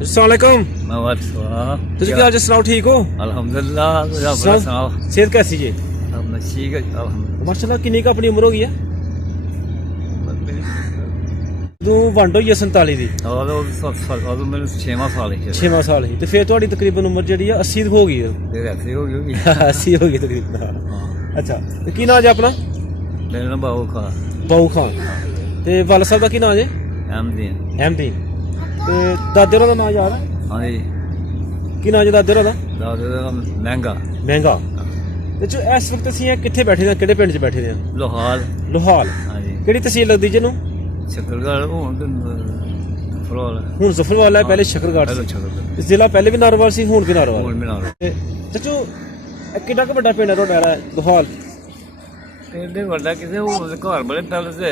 अस्सलामुअलैकुम। तुझे क्या आज सुनाओ, ठीक हो? अल्हम्दुलिल्लाह। सेहत कैसी जी? ठीक है माशाल्लाह। किन्नी का अपनी उम्र हो गई है? तू वंड होई है 47 दी। मेरे 6वां साल ही 6वां साल ही, तो फिर ਤੁਹਾਡੀ ਤਕਰੀਬਨ ਉਮਰ ਜਿਹੜੀ ਆ 80 ਹੋ ਗਈ ਹੈ। फिर ऐसे हो गई 80 ਹੋ ਗਈ ਤਕਰੀਬਨ। हाँ। ਅੱਛਾ, ਤੇ ਕੀ ਨਾਂ ਜੀ ਆਪਣਾ? मेरा नाम बाबू खा ਬਾਊ ਖਾਨ। ਤੇ ਵਾਲਾ ਸਾਹਿਬ ਦਾ ਕੀ ਨਾਂ ਜੀ? अहमदीन। ਅਹਿਮਦੀਨ। ਤੇ ਦਾਦੇ ਹੋਰਾਂ ਦਾ ਨਾਂ ਯਾਦ ਹੈ? हाँ जी। ਕੀ ਨਾਂ ਜੀ ਦਾਦੇ ਹੋਰਾਂ ਦਾ? दादे का महंगा ਮਹਿੰਗਾ। ਤੇ ਜੋ ਇਸ ਵਕਤ ਅਸੀਂ ਕਿੱਥੇ ਬੈਠੇ ਹਾਂ, ਕਿਹੜੇ ਪਿੰਡ 'ਚ ਬੈਠੇ ਹਾਂ? लोहाल। ਲੋਹਾਲ। हाँ जी। ਕਿਹੜੀ ਤਹਿਸੀਲ ਲੱਗਦੀ ਜਿਹਨੂੰ? शकरगढ़ फरवाल। ਹੁਣ ਜ਼ਫਰਵਾਲ ਹੈ, ਪਹਿਲੇ ਸ਼ਕਰਗੜ੍ਹ पहले ਸੀ। शकरगढ़ ਤੇ ਜ਼ਿਲ੍ਹਾ ਪਹਿਲੇ ਵੀ ਨਾਰੋਵਾਲ ਸੀ, ਹੁਣ ਵੀ ਨਾਰੋਵਾਲ। और मिला ਤੇ ਚਾਚੂ ਇਹ ਕਿੰਨਾ ਕੁ ਵੱਡਾ ਪਿੰਡ ਹੈ ਤੁਹਾਡਾ ਲੋਹਾਲ? कहते बड़ा किसे हो घर बड़े पहले से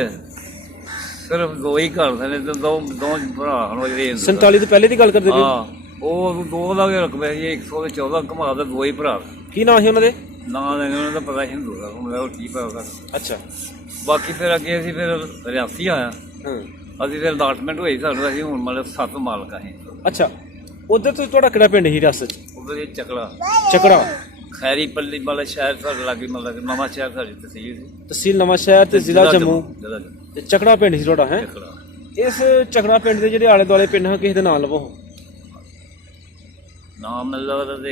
सिर्फ दो ही घर थे तो दो भरा हन 47 ਤੋਂ ਪਹਿਲੇ ਦੀ ਗੱਲ ਕਰਦੇ ਪਏ? हाँ वो दो का रकबे 114 कमा दे दो ही भरा। ਕੀ ਨਾਂ ਸੀ ਉਹਨਾਂ ਦੇ? ना उन्होंने तो पता हिंदू का हूँ की पता। ਅੱਛਾ। बाकी फिर अगे असी फिर रियासी आया अभी फिर अलाटमेंट हुई सानू असीं हुण मतलब 7 मालक असीं। ਅੱਛਾ, ਉਧਰ ਤੋਂ ਤੁਹਾਡਾ ਕਿਹੜਾ ਪਿੰਡ ਸੀ ਰਿਆਸਤ 'ਚ? उधर चकड़ा ਚੱਕੜਾ। खैरी पल्ली वाला शहर साढ़े लागे मतलब नवा शहर साड़ी तहसील सी। ਤਹਿਸੀਲ ਨਵਾਂ ਸ਼ਹਿਰ ਤੇ ਜ਼ਿਲ੍ਹਾ ਜੰਮੂ जिला जम्मू ਤੇ ਚੱਕੜਾ ਪਿੰਡ ਸੀ ਤੁਹਾਡਾ ਹੈ? चकड़ा। ਇਸ ਚੱਕੜਾ ਪਿੰਡ ਦੇ ਜਿਹੜੇ ਆਲੇ ਦੁਆਲੇ ਪਿੰਡ ਹਨ, ਕਿਸੇ ਦੇ ਨਾਂ ਲਵੋ। नाम मतलब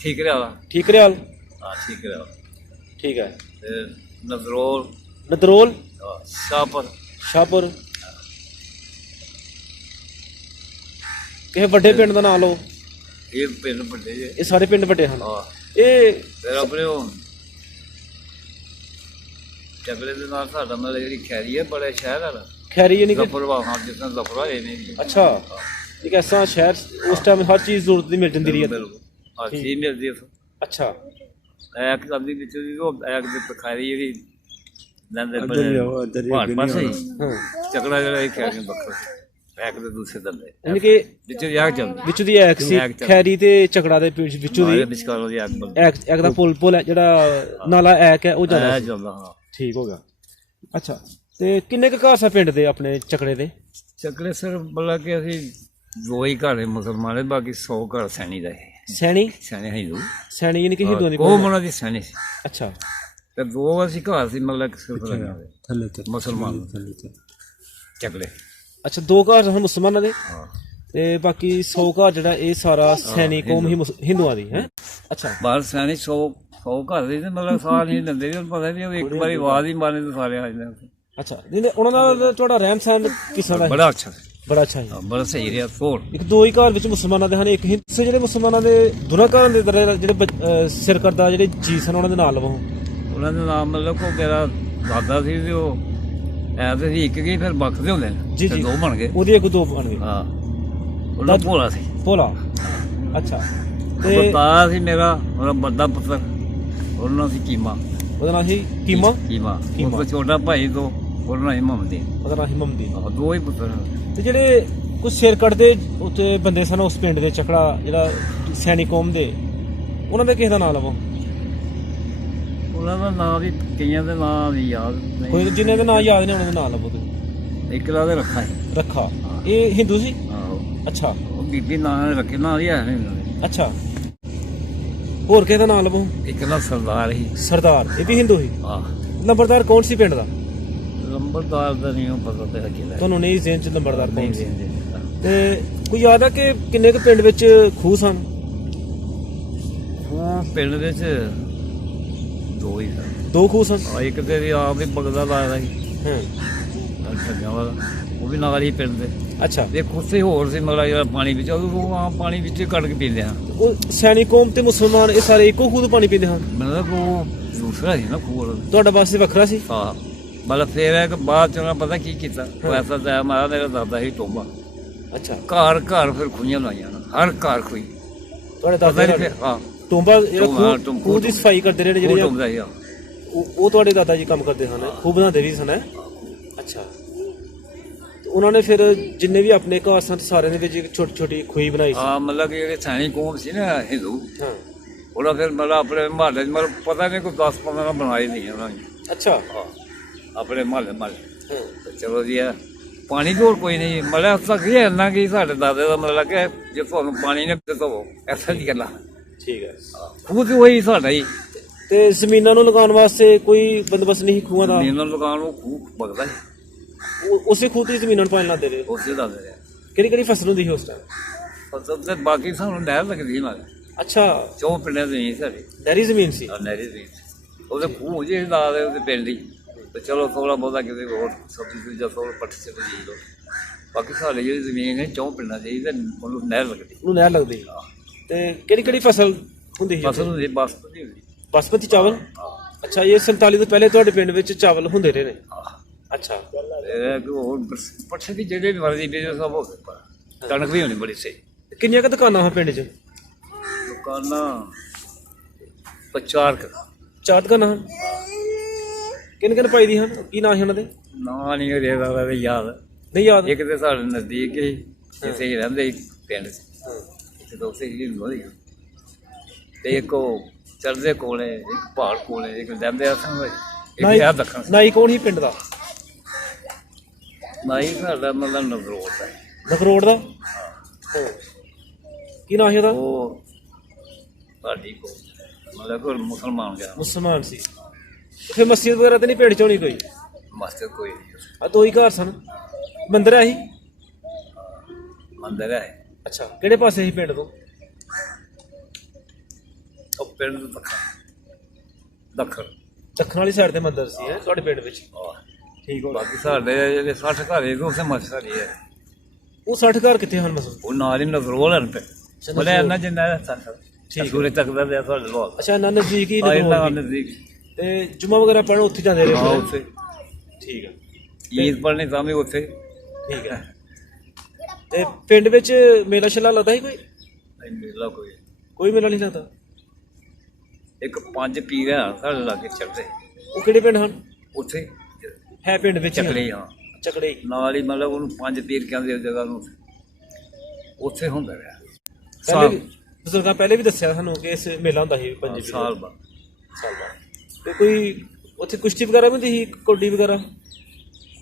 ठीक रहा। ਠੀਕ ਰਿਆਲ। हाँ ठीक रहा। ਠੀਕ ਹੈ। फिर नजरोल ਨਦਰੋਲ। शाहपुर ਸ਼ਾਹਪੁਰ। ਕਿਸੇ ਵੱਡੇ ਪਿੰਡ ਦਾ ਨਾਂ ਲਓ। ये पिंड बड़े जे। ਇਹ ਸਾਰੇ ਪਿੰਡ ਵੱਡੇ ਹਨ। हाँ ਇਹ फिर अपने चकड़े के नाल साडा मतलब जेहड़ी खैरी है बड़े शहर है ना ਖੈਰੀ ਯਾਨੀ ਕਿ जफरवा। हाँ जितना जफरवा ये नहीं। ਅੱਛਾ, ਇੱਕ ਐਸਾ ਸ਼ਹਿਰ ਉਸ ਟਾਈਮ ਹਰ ਚੀਜ਼ ਜ਼ਰੂਰਤ ਦੀ ਮਿਲ ਜਾਂਦੀ ਰਹੀ ਹੈ। बिल्कुल हर चीज मिलती है। ਅੱਛਾ। एक कभी बिचो दी वो एक दे खैरी जेहड़ी लंदे बड़े पहाड़ पासे ही ਹਾਂ, चकड़ा जेहड़ा खैरी बखर एक दे दूसरे दंदे ਯਾਨੀ ਕਿ बिचो याग चल ਵਿੱਚੋਂ ਦੀ ਐਕ ਸੀ ਖੈਰੀ ਤੇ ਚੱਕੜਾ ਦੇ ਵਿੱਚੋਂ ਦੀ विचकार वाली याग बल ਐਕ ਦਾ ਪੁਲ ਹੈ ਜਿਹੜਾ ਨਾਲਾ ਐਕ ਹੈ ਉਹ ਜਾਂਦਾ ਸੀ। चलदा। हाँ ਠੀਕ ਹੋ ਗਿਆ। ਅੱਛਾ, ਤੇ ਕਿੰਨੇ ਕੁ ਘਰ ਸਾ ਪਿੰਡ ਦੇ ਆਪਣੇ ਚੱਕੜੇ ਦੇ? चकड़े सिर्फ मतलब कि असी दो ही घर मुसलमान है बाकी 100 घर सैनी दा है। ਸੈਣੀ। सैनी हिंदू ਸੈਣੀ ਯਾਨੀ ਕਿ ਹਿੰਦੂਆਂ ਦੀ ਉਹ ਉਹਨਾਂ ਦੀ ਸੈਣੀ ਸੀ। ਅੱਛਾ। ਤੇ ਦੋ ਅਸੀਂ ਘਰ ਸੀ ਮਤਲਬ ਥੱਲੇ ਤੇ ਮੁਸਲਮਾਨ ਚੱਕਲੇ। ਅੱਛਾ, ਦੋ ਘਰ ਹਨ ਮੁਸਲਮਾਨਾਂ ਦੇ ਹਾਂ ਤੇ ਬਾਕੀ 100 ਘਰ ਜਿਹੜਾ ਇਹ ਸਾਰਾ ਸੈਣੀ ਕੌਮ ਹੀ ਹਿੰਦੂਆਂ ਦੀ ਹੈ। ਅੱਛਾ। ਬਾਹਰ ਸੈਣੀ 100 ਘਰ ਸੀ ਤੇ ਮਤਲਬ ਸਾਲ ਨਹੀਂ ਦਿੰਦੇ ਸੀ। ਪਤਾ ਨਹੀਂ ਇੱਕ ਵਾਰੀ ਆਵਾਜ਼ ਹੀ ਮਾਰਨੀ ਤੇ ਸਾਰੇ ਆ ਜਾਂਦੇ। ਅੱਛਾ, ਨਹੀਂ ਉਹਨਾਂ ਦਾ ਤੁਹਾਡਾ ਰਹਿਣ ਸਹਿਣ ਕਿਸ ਤਰ੍ਹਾਂ ਦਾ? ਬੜਾ ਅੱਛਾ ਸੀ। ਬੜਾ ਅੱਛਾ ਹੈ। ਬੜਾ ਸਹੀ ਰਿਹਾ। ਫੋਰ ਇੱਕ ਦੋ ਹੀ ਘਰ ਵਿੱਚ ਮੁਸਲਮਾਨਾਂ ਦੇ ਹਨ, ਇੱਕ ਹਿੰਦੂ ਜਿਹੜੇ ਮੁਸਲਮਾਨਾਂ ਦੇ ਦੋਨਾਂ ਘਰਾਂ ਦੇ ਜਿਹੜੇ ਸਿਰ ਕਰਦਾ ਜਿਹੜੇ ਜੀ ਸਨ ਉਹਨਾਂ ਦੇ ਨਾਲ ਲਵੋ। ਉਹਨਾਂ ਦਾ ਨਾਮ ਮਤਲਬ ਕੋ ਮੇਰਾ ਦਾਦਾ ਸੀ ਤੇ ਉਹ ਐਸੇ ਸੀ ਇੱਕ ਗਈ ਫਿਰ ਬਖਦੇ ਹੁੰਦੇ ਨੇ। ਜੀ ਜੀ, ਦੋ ਬਣ ਗਏ। ਉਹਦੀ ਇੱਕ ਦੋ ਬਣ ਗਏ। ਹਾਂ ਉਹਨਾਂ ਭੋਲਾ ਸੀ। ਭੋਲਾ। ਅੱਛਾ। ਤੇ ਬਤਾ ਸੀ ਮੇਰਾ ਉਹਦਾ ਵੱਡਾ ਪੁੱਤਰ ਉਹਨਾਂ ਸੀ ਕੀਮਾ। ਉਹਦਾ ਨਾਂ ਸੀ ਕੀਮਾ। ਕੀਮਾ ਉਹ ਛੋਟਾ ਭਾਈ ਤੋਂ ਉਹਨਾਂ ਹੀ ਮਮਦੀ। ਉਹਦਾ ਨਾਂ ਸੀ ਮਮਦੀ। ਦੋ ਹੀ ਪੁੱਤਰ। ਤੇ ਜਿਹੜੇ ਕੁਝ ਸਿਰ ਕੱਢਦੇ ਉੱਤੇ ਬੰਦੇ ਸਨ ਉਸ ਪਿੰਡ ਦੇ ਚੱਕੜਾ ਜਿਹੜਾ ਸੈਣੀ ਕੌਮ ਦੇ, ਉਹਨਾਂ ਦੇ ਕਿਸੇ ਦਾ ਨਾਂ ਲਵੋ। ਉਹਨਾਂ ਦਾ ਨਾਂ ਵੀ ਕਈਆਂ ਦੇ ਨਾਂ ਵੀ ਯਾਦ ਨਹੀਂ। ਕੋਈ ਜਿਨ੍ਹਾਂ ਦੇ ਨਾਂ ਯਾਦ ਨੇ ਉਹਨਾਂ ਦੇ ਨਾਂ ਲਵੋ ਤੁਸੀਂ। ਇੱਕ ਦਾ ਤੇ ਰੱਖਾ ਸੀ। ਰੱਖਾ। ਇਹ ਹਿੰਦੂ ਸੀ? ਆਹੋ ਅੱਛਾ। ਉਹ ਬੀਬੀ ਨਾਂ ਰੱਖੇ ਨਾਂ ਵੀ ਹੈ ਨਹੀਂ। ਅੱਛਾ। ਹੋਰ ਕਿਸੇ ਦਾ ਨਾਂ ਲਵੋ। ਇੱਕ ਦਾ ਸਰਦਾਰ ਸੀ। ਸਰਦਾਰ, ਇਹ ਵੀ ਹਿੰਦੂ ਸੀ? ਆਹ ਨੰਬਰਦਾਰ ਕੌਣ ਸੀ ਪਿੰਡ ਦਾ? ਲੰਬਰਦਾਰ ਦਾ ਨਹੀਂ ਪਤਾ ਤੇ ਹਕੀ ਦਾ। ਤੁਹਾਨੂੰ ਨਹੀਂ ਜ਼ਿਹਨ ਚ ਨੰਬਰਦਾਰ ਕੌਣ ਸੀ? ਨਹੀਂ ਤੇ ਕੋਈ ਯਾਦ ਆ ਕਿ ਕਿੰਨੇ ਕੁ ਪਿੰਡ ਵਿੱਚ ਖੂਹ ਸਨ? ਉਹ ਪਿੰਡ ਵਿੱਚ ਦੋ ਹੀ ਸਨ। ਦੋ ਖੂਹ ਸਨ? ਇੱਕ ਤੇ ਵੀ ਆਪ ਹੀ ਬਗਦਾ ਲਾਇਆ ਸੀ ਹਾਂ। ਠੱਗਿਆਂ ਵਾਲਾ, ਉਹ ਵੀ ਨਾਲ ਹੀ ਪਿੰਡ ਦੇ। ਅੱਛਾ। ਇੱਕ ਉੱਥੇ ਹੋਰ ਸੀ ਮਤਲਬ ਜਿਹੜਾ ਪਾਣੀ ਵਿੱਚ ਉਹ ਆਪ ਪਾਣੀ ਵਿੱਚ ਕੱਢ ਕੇ ਪੀਂਦੇ ਹਾਂ। ਉਹ ਸੈਣੀ ਕੌਮ ਤੇ ਮੁਸਲਮਾਨ ਇਹ ਸਾਰੇ ਇੱਕੋ ਖੂਹ ਤੋਂ ਪਾਣੀ ਪੀਂਦੇ ਹਨ? ਮਤਲਬ ਉਹ ਦੂਸਰਾ ਸੀ ਨਾ ਖੂਹ। ਤੁਹਾਡਾ ਵਾਸਤੇ ਵੱਖਰਾ ਸੀ? ਹਾਂ ਮਤਲਬ ਫੇਰ ਇੱਕ ਬਾਅਦ ਚ ਉਹਨਾਂ ਪਤਾ ਕੀ ਕੀਤਾ। ਉਹ ਐਸਾ ਤਾਂ ਮਾਰਾ ਮੇਰਾ ਦਾਦਾ ਸੀ ਟੋਬਾ। ਅੱਛਾ। ਘਰ ਘਰ ਫਿਰ ਖੂਹੀਆਂ ਲਾਈਆਂ ਹਰ ਘਰ ਖੂਹੀ। ਤੁਹਾਡੇ ਪਤਾ ਦਾਦਾ ਨਹੀਂ ਫਿਰ ਹਾਂ ਟੋਂਬਾ ਜਿਹੜਾ ਖੂਹ ਦੀ ਸਫਾਈ ਕਰਦੇ ਰਹੇ ਜਿਹੜੇ ਟੋਬਾ ਹੀ ਆ। ਉਹ ਤੁਹਾਡੇ ਦਾਦਾ ਜੀ ਕੰਮ ਕਰਦੇ ਹਨ, ਖੂਹ ਬਣਾਉਂਦੇ ਵੀ ਸਨ? ਅੱਛਾ। ਉਹਨਾਂ ਨੇ ਫਿਰ ਜਿੰਨੇ ਵੀ ਆਪਣੇ ਘਰ ਸਨ ਸਾਰਿਆਂ ਦੇ ਵਿੱਚ ਇੱਕ ਛੋਟੀ ਛੋਟੀ ਖੂਹੀ ਬਣਾਈ ਸੀ? ਹਾਂ ਮਤਲਬ ਕਿ ਜਿਹੜੇ ਸੈਣੀ ਕੌਮ ਸੀ ਨਾ ਹਿੰਦੂ, ਹਾਂ, ਉਹਨਾਂ ਫਿਰ ਮਤਲਬ ਆਪਣੇ ਮਹੱਲੇ 'ਚ ਮਤਲਬ ਪਤਾ ਨਹੀਂ ਕੋਈ 10-15 ਬਣਾਏ ਨਹੀਂ ਉਹਨਾਂ ਨੇ। ਅੱਛਾ। ਹਾਂ ਆਪਣੇ ਮਹੱਲੇ ਹਾਂ। ਚਲੋ ਜੀ ਪਾਣੀ ਦੀ ਹੋਰ ਕੋਈ ਨਹੀਂ ਮਤਲਬ ਸਕੀ ਇੰਨਾ ਕਿ ਸਾਡੇ ਦਾਦੇ ਦਾ ਮਤਲਬ ਕਿ ਜੇ ਤੁਹਾਨੂੰ ਪਾਣੀ ਨੇ ਤੇ ਧੋਵੋ ਐਸਾ ਨਹੀਂ ਗੱਲਾਂ ਠੀਕ ਹੈ। ਖੂਹ ਤੇ ਉਹੀ ਸਾਡਾ ਹੀ ਤੇ ਜ਼ਮੀਨਾਂ ਨੂੰ ਲਗਾਉਣ ਵਾਸਤੇ ਕੋਈ ਬੰਦੋਬਸਤ ਨਹੀਂ ਖੂਹਾਂ ਦਾ? ਨੀਂਦ ਨੂੰ ਲਗਾਉਣ ਨੂੰ ਖੂਹ ਵਗਦਾ ਸੀ ਉਸੇ ਖੂਹ ਤੇ ਜ਼ਮੀਨਾਂ ਨੂੰ ਪਾਣੀ ਲਾਉਂਦੇ ਰਹੇ? ਉਸੇ ਦਾ ਦੇ ਕਿਹੜੀ ਕਿਹੜੀ ਫਸਲ ਹੁੰਦੀ ਸੀ ਉਸ ਟਾਈਮ? ਫਸਲ ਤੇ ਬਾਕੀ ਸਾਨੂੰ ਨਹਿਰ ਲੱਗਦੀ ਸੀ ਮਗਰ ਅੱਛਾ, 4 ਪਿੰਡਾਂ ਦੀ ਨਹੀਂ ਸਾਡੀ ਨਹਿਰੀ ਜ਼ਮੀਨ ਸੀ। ਨਹਿਰੀ ਦੀ ਉਹਦੇ ਖੂਹ ਜੇ ਲਾ ਦੇ ਉਹਦੇ ਪਿੰਡ ਹੀ ਤੇ ਚਲੋ ਥੋੜਾ ਬਹੁਤਾ ਕਿਤੇ ਹੋਰ ਸਬਜ਼ੀ ਸੁਬਜ਼ੀ ਥੋੜਾ ਪੱਠੇ ਸੇ ਬੀਜ ਲਓ ਬਾਕੀ ਸਾਡੇ ਜਿਹੜੀ ਜ਼ਮੀਨ ਹੈ 4 ਪਿੰਡਾਂ ਦੀ ਤੇ ਉਹਨੂੰ ਨਹਿਰ ਲੱਗਦੀ ਉਹਨੂੰ ਨਹਿਰ ਲੱਗਦੀ ਸੀ। ਤੇ ਕਿਹੜੀ ਕਿਹੜੀ ਫਸਲ ਹੁੰਦੀ ਸੀ? ਫਸਲ ਹੁੰਦੀ ਬਾਸਮਤੀ ਹੁੰਦੀ ਬਾਸਮਤੀ ਚਾਵਲ? ਅੱਛਾ, ਇਹ 47 ਤੋਂ ਪਹਿਲੇ ਤੁਹਾਡੇ ਪਿੰਡ ਵਿੱਚ ਚਾਵਲ ਹੁੰਦੇ ਰਹੇ ਨੇ? ਅੱਛਾ, ਇਹ ਕਿ ਹੋਰ ਪੱਠੇ ਦੀ ਜਿਹੜੇ ਵੀ ਮਰਜ਼ੀ ਬੀਜੋ ਸਭ ਹੋ ਗਿਆ ਕਣਕ ਵੀ ਹੋਣੀ ਬੜੀ ਸਹੀ। ਕਿੰਨੀਆਂ ਕੁ ਦੁਕਾਨਾਂ ਹਨ ਪਿੰਡ 'ਚ? ਦੁਕਾਨਾਂ 4 ਚਾਰ ਦੁਕਾਨਾਂ ਹਨ। ਕਿੰਨੇ ਕਿੰਨੇ ਪਾਈ ਦੀ ਹਨ? ਕੀ ਨਾਂ ਸੀ ਉਹਨਾਂ ਦੇ? ਨਾਂ ਨਹੀਂ ਰਿਹਾ ਦਾ ਯਾਦ ਨਹੀਂ ਯਾਦ? ਇੱਕ ਤੇ ਸਾਡੇ ਨਜ਼ਦੀਕ ਹੀ ਜਿੱਥੇ ਹੀ ਰਹਿੰਦੇ ਸੀ ਪਿੰਡ 'ਚ ਹਾਂ। ਇੱਥੇ ਤਾਂ ਉੱਥੇ ਹੀ ਹੁੰਦੀ ਤੇ ਇੱਕ ਉਹ ਚੜ੍ਹਦੇ ਕੋਲੇ ਇੱਕ ਪਹਾੜ ਕੋਲੇ ਇੱਕ ਲੈਂਦੇ ਆ ਸੰਗ ਇੱਕ ਯਾਦ ਰੱਖਣ ਨਾਈ ਕੌਣ ਸੀ ਪਿੰਡ ਦਾ? ਨਾਈ ਸਾਡਾ ਮਤਲਬ ਨਗਰੋੜ ਦਾ ਨਗਰੋੜ ਦਾ? ਹਾਂ। ਕੀ ਨਾਂ ਸੀ ਉਹਦਾ? ਉਹ ਸਾਡੀ ਕੋ ਮਤਲਬ ਕੋਈ ਮੁਸਲਮਾਨ ਗਿਆ ਮੁਸਲਮਾਨ ਸੀ। ਫਿਰ ਮਸਜਿਦ ਵਗੈਰਾ ਤੇ ਨਹੀਂ ਪਿੰਡ 'ਚ ਹੋਣੀ ਕੋਈ? ਮਸਜਿਦ ਕੋਈ ਨਹੀਂ ਆ ਦੋ ਹੀ ਘਰ ਸਨ। ਮੰਦਿਰ ਹੈ ਸੀ? ਮੰਦਰ ਹੈ ਅੱਛਾ, ਕਿਹੜੇ ਪਾਸੇ ਸੀ ਪਿੰਡ ਤੋਂ? ਉਹ ਪਿੰਡ ਤੋਂ ਦੱਖਣ ਦੱਖਣ ਵਾਲੀ ਸਾਈਡ ਤੇ ਮੰਦਿਰ ਸੀ ਤੁਹਾਡੇ ਪਿੰਡ ਵਿੱਚ? ਠੀਕ ਹੋ। ਬਾਕੀ ਸਾਡੇ ਜਿਹੜੇ 60 ਘਰ ਹੈ ਉਸੇ ਮਸਜਿਦ ਹੀ ਹੈ। ਉਹ 60 ਘਰ ਕਿੱਥੇ ਹਨ ਮਸਲ? ਉਹ ਨਾਲ ਹੀ ਨਜ਼ਰੋਲ ਹਨ ਪੇ ਬਲੇ ਇੰਨਾ ਜਿੰਨਾ ਠੀਕ ਸੂਰਜ ਤੱਕ ਦਾ ਦੇ ਤੁਹਾਡੇ ਲੋਕ ਅੱਛਾ, ਨਾ ਨਜ਼ਦੀਕ ਹੀ ਇਹਨਾਂ ਨਜ਼ਦੀਕ ਤੇ ਜੁਮਾ ਵਗੈਰਾ ਪੜ੍ਹਨ ਉੱਥੇ ਜਾਂਦੇ ਰਹੇ? ਹਾਂ ਉੱਥੇ ਠੀਕ ਹੈ। ਈਦ ਪੜ੍ਹਨੀ ਤਾਂ ਵੀ ਉੱਥੇ ਠੀਕ ਹੈ। ਤੇ ਪਿੰਡ ਵਿੱਚ ਮੇਲਾ ਛੇਲਾ ਲੱਗਦਾ ਸੀ ਕੋਈ? ਨਹੀਂ ਮੇਲਾ ਕੋਈ ਕੋਈ ਮੇਲਾ ਨਹੀਂ ਲੱਗਦਾ? ਇੱਕ 5 ਪੀਰ ਆ ਸਾਡੇ ਲਾਗੇ ਚੱਲਦੇ ਉਹ ਕਿਹੜੇ ਪਿੰਡ ਹਨ? ਉੱਥੇ ਹੈ ਪਿੰਡ ਵਿੱਚ ਹੀ ਹਨ? ਚੱਕਲੇ ਹਾਂ ਚੱਕੜੇ। ਨਾਲ ਹੀ ਮਤਲਬ ਉਹਨੂੰ 5 ਪੀਰ ਕਹਿੰਦੇ ਉਸ ਜਗ੍ਹਾ ਨੂੰ ਉੱਥੇ ਹੁੰਦਾ ਰਿਹਾ ਪਹਿਲੇ ਵੀ ਬਜ਼ੁਰਗਾਂ ਪਹਿਲੇ ਵੀ ਦੱਸਿਆ ਸਾਨੂੰ ਕਿ ਇਸ ਮੇਲਾ ਹੁੰਦਾ ਸੀ 5 ਸਾਲ ਬਾਅਦ ਸਾਲ ਬਾਅਦ। ਤੇ ਕੋਈ ਉੱਥੇ ਕੁਸ਼ਤੀ ਵਗੈਰਾ ਵੀ ਹੁੰਦੀ ਸੀ, ਕੌਡੀ ਵਗੈਰਾ?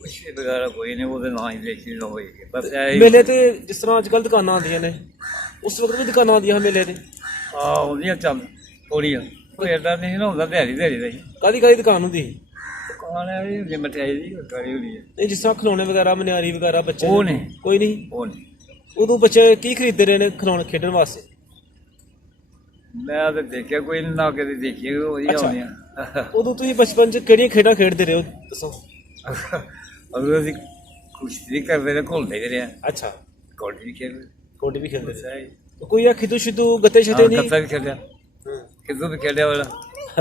ਕੁਛ ਵਗੈਰਾ ਕੋਈ ਨਹੀਂ ਉਹਦੇ ਨਾਂ ਹੀ ਦੇਖੀ ਨਾ ਹੋਈ ਬਸ ਇਹ ਮੇਲੇ ਤੇ ਜਿਸ ਤਰ੍ਹਾਂ ਅੱਜ ਕੱਲ੍ਹ ਦੁਕਾਨਾਂ ਆਉਂਦੀਆਂ ਨੇ, ਉਸ ਵਕਤ ਵੀ ਦੁਕਾਨਾਂ ਆਉਂਦੀਆਂ ਮੇਲੇ ਤੇ? ਉਹਦੀਆਂ ਚੱਲ ਥੋੜੀਆਂ ਕੋਈ ਏਦਾਂ ਨਹੀਂ ਨਾ ਹੁੰਦਾ ਦਿਹਾੜੀ ਦਿਹਾੜੀ ਦਾ ਹੀ ਕਾਹਦੀ ਕਾਹਦੀ ਦੁਕਾਨ ਹੁੰਦੀ ਸੀ? ਦੁਕਾਨ ਹੈ ਵੀ ਮਠਿਆਈ ਦੀ ਕਰੀ ਹੋਣੀ ਹੈ ਨਹੀਂ, ਜਿਸ ਤਰ੍ਹਾਂ ਖਿਡੌਣੇ ਵਗੈਰਾ ਮਨਿਆਰੀ ਵਗੈਰਾ ਬੱਚੇ? ਉਹ ਨਹੀਂ ਕੋਈ ਨਹੀਂ। ਉਹ ਨਹੀਂ ਉਦੋਂ ਬੱਚੇ ਕੀ ਖਰੀਦਦੇ ਰਹੇ ਨੇ ਖਿਡੌਣੇ ਖੇਡਣ ਵਾਸਤੇ? ਮੈਂ ਤਾਂ ਦੇਖਿਆ ਕੋਈ ਨਹੀਂ ਨਾ ਕਦੇ ਦੇਖੀ ਵਧੀਆ ਅੱਛਾ। ਹੋਣੀਆਂ ਉਦੋਂ ਤੁਸੀਂ ਬਚਪਨ 'ਚ ਕਿਹੜੀਆਂ ਖੇਡਾਂ ਖੇਡਦੇ ਰਹੇ ਹੋ ਦੱਸੋ? ਅਗਰ ਅਸੀਂ ਕੁਸ਼ਤੀ ਕਰਦੇ ਰਹੇ ਘੁਲਦੇ ਵੀ ਰਹੇ ਅੱਛਾ, ਕੌਡੀ ਵੀ ਖੇਡਦੇ ਕੌਡੀ ਵੀ ਖੇਡਦੇ ਸੀ? ਸਹੀ ਕੋਈ ਆ ਖਿੱਦੂ ਸ਼ਿੱਦੂ ਗੱਤੇ ਸ਼ਤੇ ਨਹੀਂ? ਗੱਤਾ ਵੀ ਖੇਡਿਆ ਹਾਂ। ਕਿਦੋਂ ਵੀ ਖੇਡਿਆ ਵਾਲਾ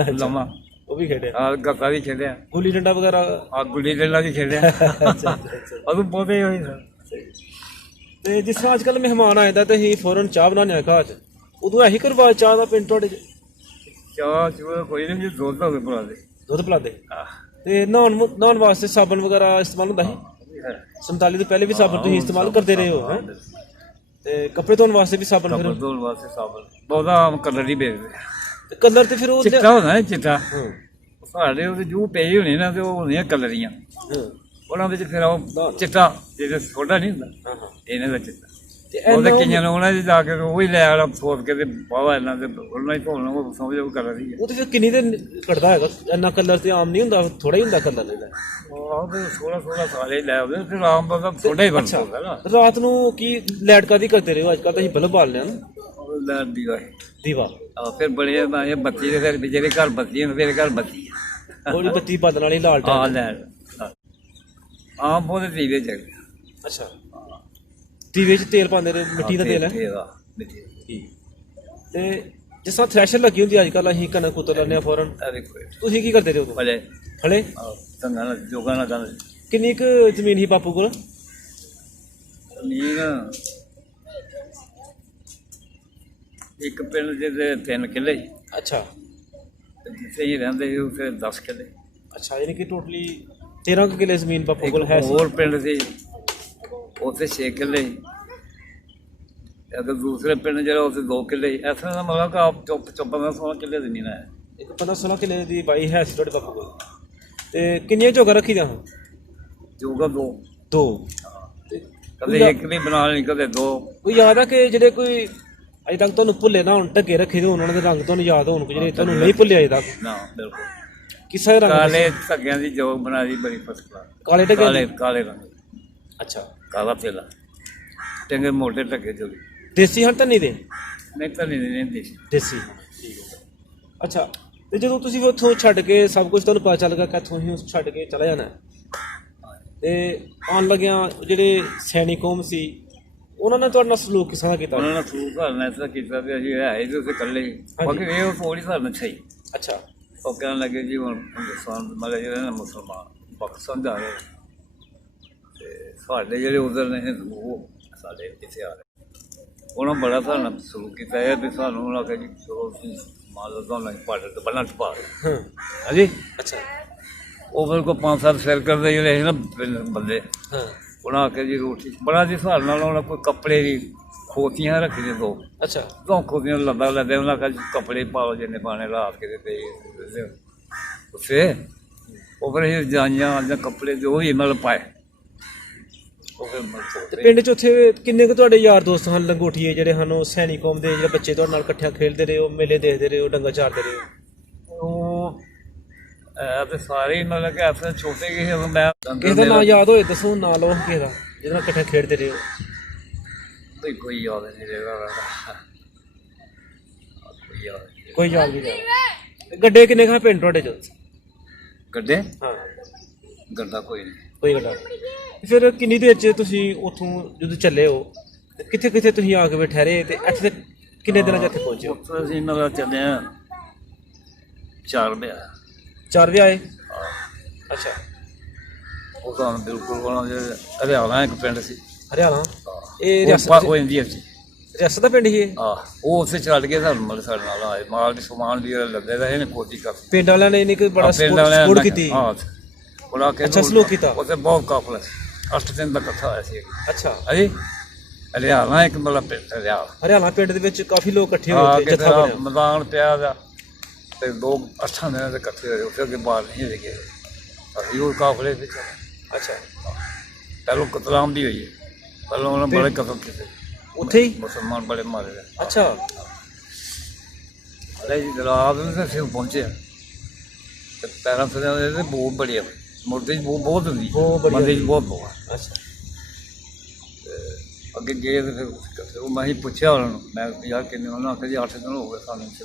ਲੰਮਾ ਉਹ ਵੀ ਖੇਡਿਆ? ਗੱਤਾ ਵੀ ਖੇਡਿਆ ਗੁੱਲੀ ਡੰਡਾ ਵਗੈਰਾ? ਗੁੱਲੀ ਡੰਡਾ ਵੀ ਖੇਡਿਆ ਅੱਛਾ ਅੱਛਾ। ਉਦੋਂ ਬਹੁਤੇ ਹੋਈ ਸਰ ਤੇ ਜਿਸ ਤਰ੍ਹਾਂ ਅੱਜ ਕੱਲ੍ਹ ਮਹਿਮਾਨ ਆਏ ਦਾ ਤੇ ਅਸੀਂ ਫੌਰਨ ਚਾਹ ਬਣਾਉਂਦੇ ਹਾਂ ਘਰ 'ਚ, ਉਦੋਂ ਇਹੀ ਕਰਵਾ ਚਾਹ ਦਾ ਪਿੰਡ ਤੁਹਾਡੇ 'ਚ? ਚਾਹ ਚੂਹ ਕੋਈ ਨਹੀਂ ਦੁੱਧ ਹੋ ਗਏ ਭਰਾ ਦੇ ਦੁੱਧ ਪਿਲਾਦੇ? ਤੇ ਨਹਾਉਣ ਵਾਸਤੇ ਸਾਬਣ ਵਗੈਰਾ ਇਸਤੇਮਾਲ ਹੁੰਦਾ ਸੀ? 47 ਤੋਂ ਪਹਿਲੇ ਵੀ ਸਾਬਣ ਤੁਸੀਂ ਇਸਤੇਮਾਲ ਕਰਦੇ ਰਹੇ ਹੋ ਹੈਂ? ਤੇ ਕੱਪੜੇ ਧੋਣ ਵਾਸਤੇ ਵੀ ਸਾਬਣ? ਫਿਰ ਧੋਣ ਵਾਸਤੇ ਸਾਬਣ ਬਹੁਤਾ ਕਲਰ ਹੀ ਵੇਚਦੇ ਤੇ ਕਲਰ ਤੇ ਫਿਰ ਉਹ ਚਿੱਟਾ ਹੁੰਦਾ ਨਾ ਚਿੱਟਾ ਹਾਂ ਸਾਡੇ ਉਹਦੇ ਜੂ ਪਈ ਹੋਣੀ ਨਾ ਤੇ ਉਹ ਹੁੰਦੀਆਂ ਕਲਰੀਆਂ ਹਾਂ ਉਹਨਾਂ ਵਿੱਚ ਫਿਰ ਉਹ ਚਿੱਟਾ ਜਿਹੜਾ ਛੋਟਾ ਨਹੀਂ ਹੁੰਦਾ ਹਾਂ ਹਾਂ। ਇਹਨਾਂ ਦਾ ਚਿੱਟਾ ਤੇ ਉਹਦੇ ਇਹਨਾਂ ਕਈਆਂ ਨੂੰ ਉਹਨਾਂ 'ਚ ਜਾ ਕੇ ਉਹ ਹੀ ਲੈ ਆਲਾ ਫੋਟ ਕੇ ਤੇ ਬਾਵਾ ਇਹਨਾਂ ਦੇ ਉਹਨਾਂ ਹੀ ਧੋਣਾ ਉਹ ਸਮਝੋ ਉਹ ਕਲਰ ਹੀ ਹੈ ਉਹ ਤੇ ਫਿਰ ਕਿੰਨੀ ਦਿਨ ਕੱਢਦਾ ਹੈਗਾ? ਇੰਨਾ ਕਲਰ ਤੇ ਆਮ ਨਹੀਂ ਹੁੰਦਾ, ਥੋੜਾ ਹੀ ਹੁੰਦਾ ਕਲਰ ਇਹਦਾ? ਉਹ ਤੇ 16 ਸਾਲੇ ਲੈ ਆਉਂਦੇ ਫਿਰ ਆਮ ਬੰਦਾ ਥੋੜਾ ਹੀ ਬਣਦਾ ਹੁੰਦਾ ਨਾ ਰਾਤ ਨੂੰ ਕੀ ਲਾਈਟ ਕਾਦੀ ਕਰਦੇ ਰਹੇ ਹੋ? ਅੱਜ ਕੱਲ੍ਹ ਤਾਂ ਅਸੀਂ ਬਲਬ ਬਾਲਦੇ ਹਾਂ ਨਾ, ਉਹ ਲੈ ਦੀਵਾ ਦੀਵਾ। ਫਿਰ ਬੜੇ ਨਾ ਇਹ ਬੱਤੀ ਦੇ ਫਿਰ ਜਿਹੜੇ ਘਰ ਬੱਤੀ ਹੁੰਦੇ ਮੇਰੇ ਘਰ ਬੱਤੀ ਹੈ ਉਹਦੀ ਬੱਤੀ ਬਦਲਣ ਵਾਲੀ ਲਾਲਟੈਨ? ਹਾਂ ਲੈ ਆਮ ਬਹੁਤੇ ਦੀਵੇ ਚੱਲ ਅੱਛਾ, ਦੀਵੇ 'ਚ ਤੇਲ ਪਾਉਂਦੇ ਰਹੇ? ਮਿੱਟੀ ਦਾ ਤੇਲ ਹੈ? ਮਿੱਟੀ ਠੀਕ। ਤੇ ਜਿਸ ਤਰ੍ਹਾਂ ਥ੍ਰੈਸ਼ਰ ਲੱਗੀ ਹੁੰਦੀ ਅੱਜ ਕੱਲ੍ਹ, ਅਸੀਂ ਕਣਕ ਕੁਤਰ ਲੈਂਦੇ ਹਾਂ ਫੌਰਨ, ਆ ਦੇਖੋ ਤੁਸੀਂ ਕੀ ਕਰਦੇ ਰਹੇ ਉਦੋਂ? ਭਲੇ ਹਲੇ ਚੰਗਾ ਨਾ ਜੋਗਾ ਨਾ ਕਰ ਕਿੰਨੀ ਕੁ ਜ਼ਮੀਨ ਸੀ ਬਾਪੂ ਕੋਲ? ਨੀਂਦ ਇੱਕ ਪਿੰਡ ਦੇ 3 ਕਿੱਲੇ ਅੱਛਾ ਤੇ ਜਿੱਥੇ ਹੀ ਰਹਿੰਦੇ ਸੀ ਉੱਥੇ 10 ਕਿੱਲੇ ਅੱਛਾ, ਯਾਨੀ ਕਿ ਟੋਟਲੀ 13 ਕੁ ਕਿੱਲੇ ਜ਼ਮੀਨ ਬਾਪੂ ਇੱਕ ਕੋਲ ਹੈ ਸੀ? ਹੋਰ ਪਿੰਡ ਸੀ ਉੱਥੇ 6 ਕਿੱਲੇ ਅਗਰ ਦੂਸਰੇ ਪਿੰਡ ਜਿਹੜਾ ਉੱਥੇ 2 ਕਿੱਲੇ ਇਸ ਤਰ੍ਹਾਂ ਦਾ ਮਤਲਬ ਕਿ ਆਪ ਚੁੱਪ 16 ਕਿੱਲੇ ਜ਼ਮੀਨ ਹੈ ਇੱਕ 15-16 ਕਿੱਲੇ ਦੀ ਬਾਈ ਹੈ ਸੀ ਤੁਹਾਡੇ ਬਾਪੂ ਕੋਲ। ਤੇ ਕਿੰਨੀਆਂ ਝੋਗਾ ਰੱਖੀ ਦੀਆਂ? ਜੋਗਾ 2 ਦੋ। ਕਦੇ ਇੱਕ ਨਹੀਂ ਬਣਾ ਲਈ ਕਦੇ ਦੋ। ਕੋਈ ਯਾਦ ਆ ਕਿ ਜਿਹੜੇ ਕੋਈ ਅਜੇ ਤੱਕ ਤੁਹਾਨੂੰ ਭੁੱਲੇ ਨਾ ਹੁਣ ਢੱਕੇ ਰੱਖੇ ਤੇ ਉਹਨਾਂ ਦੇ ਰੰਗ ਤੁਹਾਨੂੰ ਯਾਦ ਹੋਣ, ਜਿਹੜੇ ਤੁਹਾਨੂੰ ਨਹੀਂ ਭੁੱਲੇ ਅਜੇ ਤੱਕ? ਨਾ ਬਿਲਕੁਲ। ਕਿਸੇ ਰੰਗ ਕਾਲੇ ਧੱਗਿਆਂ ਦੀ ਜੋਗ ਬਣਾਈ ਬੜੀ ਫਸਟ ਕਲਾਸ। ਕਾਲੇ ਢੱਕੇ? ਕਾਲੇ ਰੰਗ। ਅੱਛਾ। ਕਾਲਾ ਤੇਲਾ ਚੰਗੇ ਮੋਟੇ ਢੱਕੇ ਜੋ ਦੇਸੀ ਹਨ ਧੰਨੀ ਦੇ? ਨਹੀਂ ਤਾਂ ਨਹੀਂ ਦੇਸੀ। ਦੇਸੀ। ਅੱਛਾ। ਤੇ ਜਦੋਂ ਤੁਸੀਂ ਫਿਰ ਉੱਥੋਂ ਛੱਡ ਕੇ ਸਭ ਕੁਝ ਤੁਹਾਨੂੰ ਪਤਾ ਚੱਲ ਗਿਆ ਕਿ ਇੱਥੋਂ ਹੀ ਛੱਡ ਕੇ ਚਲਾ ਜਾਣਾ, ਤੇ ਆਉਣ ਲੱਗਿਆ ਜਿਹੜੇ ਸੈਨਿਕ ਕੌਮ ਸੀ ਉਹਨਾਂ ਨੇ ਤੁਹਾਡੇ ਨਾਲ ਸਲੂਕ ਕਿਸ ਤਰ੍ਹਾਂ ਕੀਤਾ? ਉਹਨਾਂ ਨੇ ਸਲੂਕ ਕਰਨਾ ਇਸ ਤਰ੍ਹਾਂ ਕੀਤਾ ਵੀ ਅਸੀਂ ਹੈ ਹੀ ਉੱਥੇ ਇਕੱਲੇ ਹੀ, ਬਾਕੀ ਇਹ ਉਹ ਥੋੜੀ ਸਾਨੂੰ ਸਹੀ। ਅੱਛਾ। ਉਹ ਕਹਿਣ ਲੱਗੇ ਜੀ ਹੁਣ ਹਿੰਦੁਸਤਾਨ ਮਤਲਬ ਜਿਹੜੇ ਨੇ ਮੁਸਲਮਾਨ ਪਾਕਿਸਤਾਨ ਜਾ ਰਹੇ ਤੇ ਸਾਡੇ ਜਿਹੜੇ ਉਧਰ ਨੇ ਹਿੰਦੂ ਉਹ ਸਾਡੇ ਇੱਥੇ ਆ ਰਹੇ। ਉਹਨਾਂ ਬੜਾ ਸਾਨੂੰ ਸਲੂਕ ਕੀਤਾ ਇਹ ਵੀ ਸਾਨੂੰ ਉਹਨਾਂ ਆਖਿਆ ਜੀ ਚਲੋ ਤੁਸੀਂ ਮੰਨ ਲਓ ਤੁਹਾਨੂੰ ਪਾਰਟਰ ਤੋਂ ਪਹਿਲਾਂ ਟਪਾ ਰਹੇ। ਹਾਂਜੀ। ਅੱਛਾ। ਉਹ ਫਿਰ ਕੋਈ 5-7 ਸਿਰ ਕਰਦੇ ਜਿਹੜੇ ਸੀ ਨਾ ਬੰਦੇ, ਉਹਨਾਂ ਆਖਿਆ ਜੀ ਰੋਟੀ ਬੜਾ ਜੀ ਹਿਸਾਬ ਨਾਲ ਉਹਨਾਂ ਕੋਈ ਕੱਪੜੇ ਦੀ ਖੋਤੀਆਂ ਰੱਖੀ ਦੇ ਦੋ। ਅੱਛਾ। ਦੋ ਖੋਤੀਆਂ ਲੱਦਾ ਲੈਂਦੇ ਉਹਨਾਂ ਆਖਿਆ ਜੀ ਕੱਪੜੇ ਪਾਓ ਜਿੰਨੇ ਪਾਣੇ ਰਾਤ ਕੇ ਤੇ ਉੱਥੇ ਉਹ ਫਿਰ ਅਸੀਂ ਰਜਾਈਆਂ ਜਾਂ ਕੱਪੜੇ ਜੋ ਵੀ ਮਤਲਬ ਪਾਏ। ਉਹ ਫਿਰ ਪਿੰਡ 'ਚ ਉੱਥੇ ਕਿੰਨੇ ਕੁ ਤੁਹਾਡੇ ਯਾਰ ਦੋਸਤ ਹਨ ਲੰਗੋਟੀਏ ਜਿਹੜੇ ਹਨ, ਉਹ ਸੈਨਿਕ ਕੌਮ ਦੇ ਜਿਹੜੇ ਬੱਚੇ ਤੁਹਾਡੇ ਨਾਲ ਇਕੱਠਿਆਂ ਖੇਡਦੇ ਰਹੇ, ਉਹ ਮੇਲੇ ਦੇਖਦੇ ਰਹੇ, ਉਹ ਡੰਗਰ ਚਾਰਦੇ ਰਹੇ? ਉਹ ਤੇ ਸਾਰੇ ਮਤਲਬ ਕਿ ਐਸੇ ਛੋਟੇ ਜਿਹੇ ਮੈਂ ਕਿਸੇ ਦਾ ਨਾਂ ਯਾਦ ਹੋਏ ਦੱਸੋ, ਨਾਂ ਲਓ ਕਿਸੇ ਦਾ ਜਿਹਦੇ ਨਾਲ ਇਕੱਠੇ ਖੇਡਦੇ ਰਹੇ ਹੋ? ਬਈ ਕੋਈ ਯਾਦ ਨਹੀਂ ਰਿਹਾ। ਕੋਈ ਯਾਦ ਨਹੀਂ। ਗੱਡੇ ਕਿੰਨੇ ਖਾ ਪਿੰਡ ਤੁਹਾਡੇ 'ਚ? ਗੱਡੇ? ਹਾਂ। ਗੱਡਾ ਕੋਈ ਨਹੀਂ। ਕੋਈ ਗੱਡਾ। ਫਿਰ ਕਿੰਨੀ ਦੇਰ 'ਚ ਤੁਸੀਂ ਉੱਥੋਂ ਜਦੋਂ ਚੱਲੇ ਹੋ ਕਿੱਥੇ ਕਿੱਥੇ ਤੁਸੀਂ ਆ ਕੇ ਠਹਿਰੇ ਤੇ ਇੱਥੇ ਕਿੰਨੇ ਦਿਨਾਂ 'ਚ ਇੱਥੇ ਪਹੁੰਚੇ? ਉੱਥੇ ਅਸੀਂ ਮਤਲਬ ਚੱਲੇ ਹਾਂ 4 ਵਜੇ। 4 ਵਜੇ ਆਏ? ਅੱਛਾ। ਉਹ ਤਾਂ ਬਿਲਕੁਲ ਉਹਨਾਂ ਹਰਿਆਣਾ ਇੱਕ ਪਿੰਡ ਸੀ। ਹਰਿਆਣਾ? ਇਹ ਰਿਆਸਤ? ਉਹ ਇੰਡੀਆ ਸੀ। ਰਿਆਸਤ ਦਾ ਪਿੰਡ ਸੀ ਇਹ? ਉਹ ਉੱਥੇ ਛੱਡ ਕੇ ਸਾਨੂੰ ਮਤਲਬ ਸਾਡੇ ਨਾਲ ਆਏ, ਮਾਲ ਦੇ ਸਮਾਨ ਵੀ ਲੱਦੇ ਰਹੇ ਨੇ ਕੋਟੀ ਕਰ। ਪਿੰਡ ਵਾਲਿਆਂ ਨੇ ਨਹੀਂ ਕੋਈ ਬੜਾ ਸਪੋਰਟ ਕੀਤੀ? ਹਾਂ। ਉਹਨਾਂ ਕੇ ਅੱਛਾ ਸਲੂਕ ਕੀਤਾ? ਉੱਥੇ ਬਹੁਤ ਕਾਫਲਾ ਸੀ, 8 ਦਿਨ ਦਾ ਇਕੱਠਾ ਹੋਇਆ ਸੀ। ਅੱਛਾ। ਹਾਂਜੀ। ਹਰਿਆਣਾ ਇੱਕ ਮਤਲਬ ਪਿੰਡ ਹਰਿਆਣਾ ਪਿੰਡ ਦੇ ਵਿੱਚ ਕਾਫੀ ਲੋਕ ਇਕੱਠੇ ਹੋਏ, ਜੱਥਾ ਬਣਿਆ, ਮੈਦਾਨ ਪਿਆ ਦਾ ਤੇ 8 ਦਿਨਾਂ ਦੇ ਇਕੱਠੇ ਹੋਏ। ਉੱਥੇ ਅੱਗੇ ਬਾਹਰ ਨਹੀਂ ਹੈਗੇ ਅਸੀਂ ਉਹ ਕਾਫਲੇ ਵਿੱਚ। ਅੱਛਾ। ਪਹਿਲੋਂ ਕਤਲਾਮ ਵੀ ਹੋਈ ਹੈ, ਪਹਿਲਾਂ ਉਹਨਾਂ ਬੜੇ ਕਤਲ ਕੀਤੇ ਉੱਥੇ ਹੀ, ਮੁਸਲਮਾਨ ਬੜੇ ਮਾਰੇ ਗਏ। ਅੱਛਾ। ਅਰੇ ਜੀ ਰਾਤ ਨੂੰ ਅਸੀਂ ਪਹੁੰਚੇ ਤੇ ਪੈਰਾਂ ਤੇ ਬਹੁਤ ਬੜੀਆ ਮੁਰਦੇ ਬਹੁਤ ਹੁੰਦੀ, ਬੰਦੇ ਬਹੁਤ ਬਹੁਤ। ਅੱਛਾ। ਅੱਗੇ ਗਏ ਤੇ ਫਿਰ ਉਹ ਮੈਂ ਹੀ ਪੁੱਛਿਆ ਉਹਨਾਂ ਨੂੰ, ਮੈਂ ਯਾਰ ਕਿੰਨੇ? ਉਹਨਾਂ ਆਖਿਆ ਜੀ 8 ਦਿਨ ਹੋ ਗਏ ਸਾਨੂੰ ਇੱਥੇ।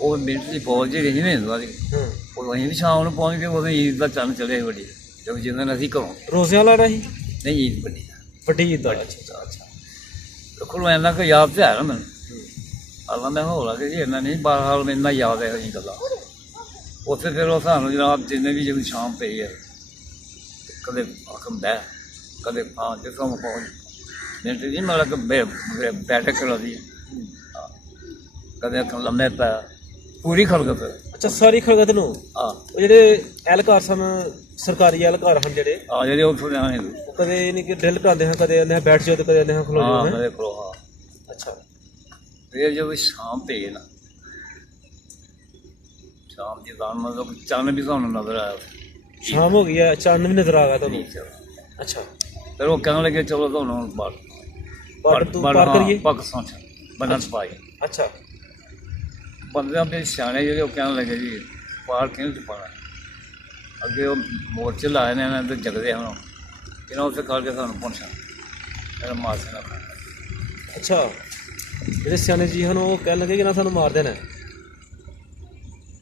ਉਹ ਮਿੰਟ ਦੀ ਫੌਜ ਜਿਹੜੀ ਸੀ ਨਾ ਹਿੰਦੂਆਂ ਦੀ, ਉਹ ਅਸੀਂ ਵੀ ਸ਼ਾਮ ਨੂੰ ਪਹੁੰਚ ਗਏ। ਉਦੋਂ ਈਦ ਦਾ ਚੰਨ ਚੜ੍ਹਿਆ ਵੱਡੀ, ਜਦੋਂ ਜਿਸ ਦਿਨ ਅਸੀਂ ਘਰੋਂ ਰੋਜ਼ਿਆਂ ਲਾ ਰਹੀ? ਨਹੀਂ, ਈਦ ਵੱਡੀ ਈਦ ਦਾ। ਅੱਛਾ ਅੱਛਾ। ਦੇਖੋ ਇੰਨਾ ਕੁ ਯਾਦ ਤੇ ਹੈ ਨਾ ਮੈਨੂੰ। ਅੱਲਾ ਮੈਂ ਹੋ ਲੱਗੇ ਜੀ ਇੰਨਾ ਨਹੀਂ, ਬਾਹਰ ਮੈਨੂੰ ਇੰਨਾ ਯਾਦ ਇਹੋ ਜਿਹੀ ਗੱਲਾਂ। ਉੱਥੇ ਫਿਰ ਉਹ ਸਾਨੂੰ ਜਨਾਬ ਜਿੰਨੇ ਵੀ ਜਦੋਂ ਸ਼ਾਮ ਪਈ ਹੈ ਕਦੇ ਆਖਮ ਬਹਿ, ਕਦੇ ਜਿੱਥੋਂ ਪਹੁੰਚ ਮਿੰਟ ਜੀ ਮਤਲਬ ਕਿ ਬੈਠਕ ਕਰਾਉਂਦੀ, ਕਦੇ ਲੰਮੇ ਪੈ ਪੂਰੀ ਖਲਗਤ। ਅੱਛਾ ਸਾਰੀ ਖਲਗਤ ਨੂੰ? ਉਹ ਜਿਹੜੇ ਐਲਕਾਰ ਸਨ, ਸਰਕਾਰੀ ਐਲਕਾਰ ਹਨ ਜਿਹੜੇ ਜਿਹੜੇ ਉੱਥੋਂ ਜਾਣੇ ਉਹ ਕਦੇ ਨਹੀਂ ਕਿ ਡਰਿਲ ਕਰਾਉਂਦੇ ਹਨ, ਕਦੇ ਆਉਂਦੇ ਬੈਠ ਜਾਓ ਤੇ ਕਦੇ ਆਉਂਦੇ ਖਲੋ ਜਾਓ? ਕਦੇ ਖਲੋ। ਅੱਛਾ। ਫਿਰ ਜਦੋਂ ਸ਼ਾਮ ਪਈ ਨਾ, ਸ਼ਾਮ ਦੀ ਤਾਂ ਮਤਲਬ ਚੰਨ ਵੀ ਤੁਹਾਨੂੰ ਨਜ਼ਰ ਆਇਆ। ਸ਼ਾਮ ਹੋ ਗਈ ਹੈ, ਚੰਨ ਵੀ ਨਜ਼ਰ ਆ ਗਿਆ ਤੁਹਾਨੂੰ? ਅੱਛਾ। ਫਿਰ ਉਹ ਕਹਿਣ ਲੱਗੇ ਚਲੋ ਤੁਹਾਨੂੰ ਪਾਰ ਕਰੀਏ ਪਾਕਿਸਤਾਨ ਬੰਨਣ ਪਾਈ। ਅੱਛਾ। ਬੰਦਿਆਂ ਦੇ ਸਿਆਣੇ ਜਿਹੜੇ ਉਹ ਕਹਿਣ ਲੱਗੇ ਜੀ ਪਾਰ ਕਿਹਨੂੰ ਚ ਪਾਉਣਾ? ਅੱਗੇ ਉਹ ਮੋਰਚੇ ਲਾਏ ਨੇ ਇਹਨਾਂ ਦੇ ਜਗਦੇ ਹੁਣ ਇਹਨਾਂ ਉੱਥੇ ਕਰਕੇ ਸਾਨੂੰ ਪਹੁੰਚਾ ਮੇਰਾ ਮਾਰਸੇ ਨਾ। ਅੱਛਾ। ਜਿਹੜੇ ਸਿਆਣੇ ਜੀ ਹਨ ਉਹ ਕਹਿਣ ਲੱਗੇ ਕਿ ਨਾ ਸਾਨੂੰ ਮਾਰ ਦੇਣਾ?